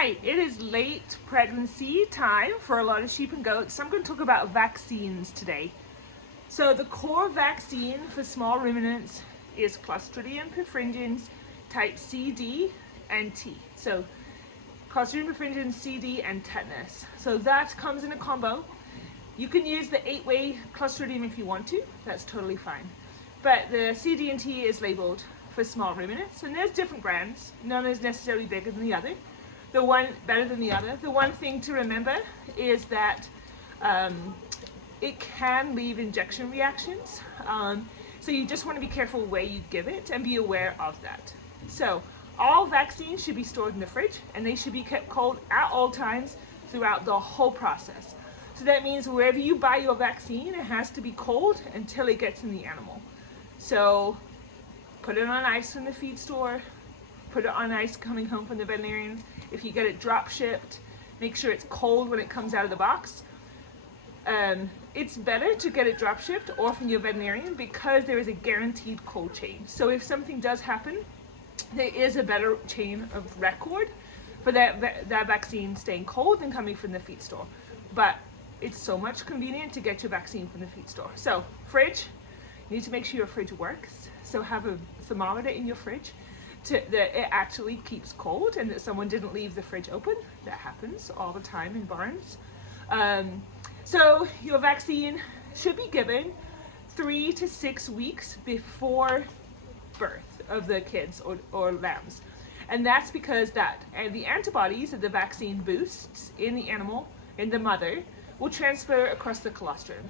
right, it is late pregnancy time for a lot of sheep and goats. So I'm going to talk about vaccines today. So the core vaccine for small ruminants is Clostridium perfringens type C, D, and T. So Clostridium perfringens, C, D, and tetanus. So that comes in a combo. You can use the 8-way Clostridium if you want to. That's totally fine. But the C, D, and T is labeled for small ruminants, and there's different brands. None is necessarily bigger than the other. The one better than the other. The one thing to remember is that it can leave injection reactions. So you just want to be careful where you give it and be aware of that. So all vaccines should be stored in the fridge, and they should be kept cold at all times throughout the whole process. So that means wherever you buy your vaccine, it has to be cold until it gets in the animal. So put it on ice from the feed store, put it on ice coming home from the veterinarian. If you get it drop shipped, make sure it's cold when it comes out of the box. It's better to get it drop shipped or from your veterinarian because there is a guaranteed cold chain. So if something does happen, there is a better chain of record for that vaccine staying cold than coming from the feed store. But it's so much convenient to get your vaccine from the feed store. So fridge, you need to make sure your fridge works. So have a thermometer in your fridge that it actually keeps cold and that someone didn't leave the fridge open. That happens all the time in barns. So your vaccine should be given 3 to 6 weeks before birth of the kids or lambs. And that's because the antibodies that the vaccine boosts in the animal, in the mother, will transfer across the colostrum.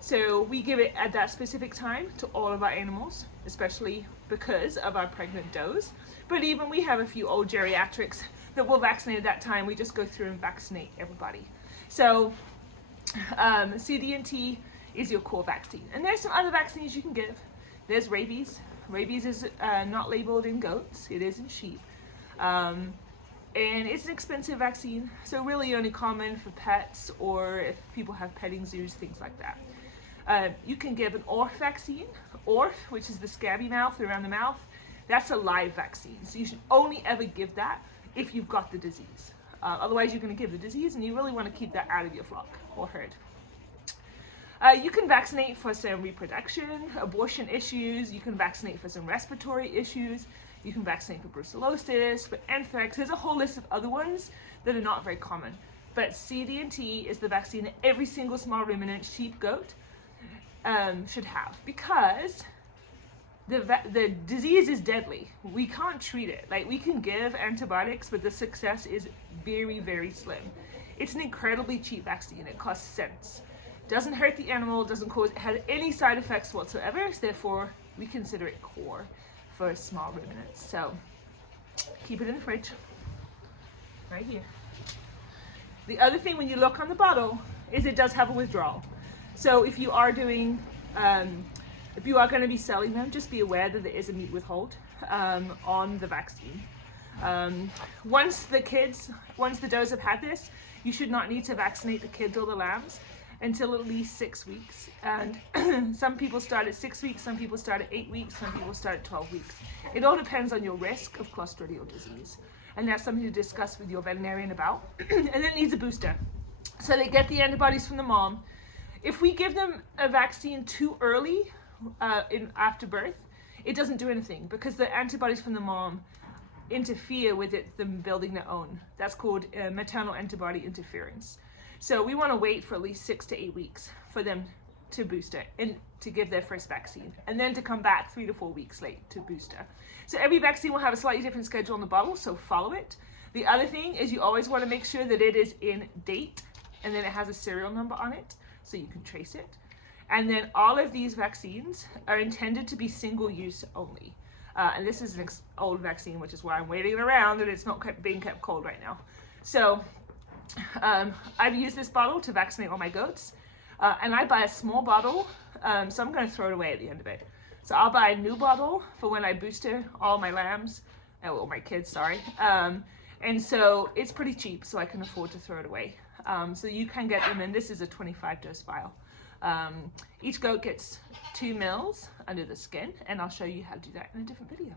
So we give it at that specific time to all of our animals, especially because of our pregnant does. But even we have a few old geriatrics that will vaccinate at that time. We just go through and vaccinate everybody. So C, D, and T is your core vaccine. And there's some other vaccines you can give. There's rabies. Rabies is not labeled in goats. It is in sheep. And it's an expensive vaccine. So really only common for pets or if people have petting zoos, things like that. You can give an ORF vaccine. ORF, which is the scabby mouth around the mouth, that's a live vaccine. So you should only ever give that if you've got the disease. Otherwise you're going to give the disease and you really want to keep that out of your flock or herd. You can vaccinate for some reproduction, abortion issues. You can vaccinate for some respiratory issues. You can vaccinate for brucellosis, for anthrax. There's a whole list of other ones that are not very common. But C, D, and T is the vaccine that every single small ruminant, sheep, goat, should have, because the disease is deadly. We can't treat it. Like, we can give antibiotics, but the success is very, very slim. It's an incredibly cheap vaccine. It costs cents. Doesn't hurt the animal, doesn't have any side effects whatsoever. So therefore, we consider it core for small ruminants. So keep it in the fridge, right here. The other thing when you look on the bottle is it does have a withdrawal. So if you are doing, if you are going to be selling them, just be aware that there is a meat withhold on the vaccine. Once the does have had this, you should not need to vaccinate the kids or the lambs until at least 6 weeks. And some people start at 6 weeks, some people start at 8 weeks, some people start at 12 weeks. It all depends on your risk of clostridial disease. And that's something to discuss with your veterinarian about. And then it needs a booster. So they get the antibodies from the mom. If we give them a vaccine too early after birth, it doesn't do anything because the antibodies from the mom interfere with them building their own. That's called maternal antibody interference. So we want to wait for at least 6 to 8 weeks for them to booster and to give their first vaccine, and then to come back 3 to 4 weeks late to booster. So every vaccine will have a slightly different schedule on the bottle, so follow it. The other thing is you always want to make sure that it is in date and then it has a serial number on it so you can trace it. And then all of these vaccines are intended to be single use only. And this is an old vaccine, which is why I'm waving it around and it's not being kept cold right now. So I've used this bottle to vaccinate all my goats, and I buy a small bottle, so I'm going to throw it away at the end of it. So I'll buy a new bottle for when I booster all my lambs, or my kids, sorry. And so it's pretty cheap, so I can afford to throw it away. So you can get them, and this is a 25 dose vial. Each goat gets 2 mils under the skin, and I'll show you how to do that in a different video.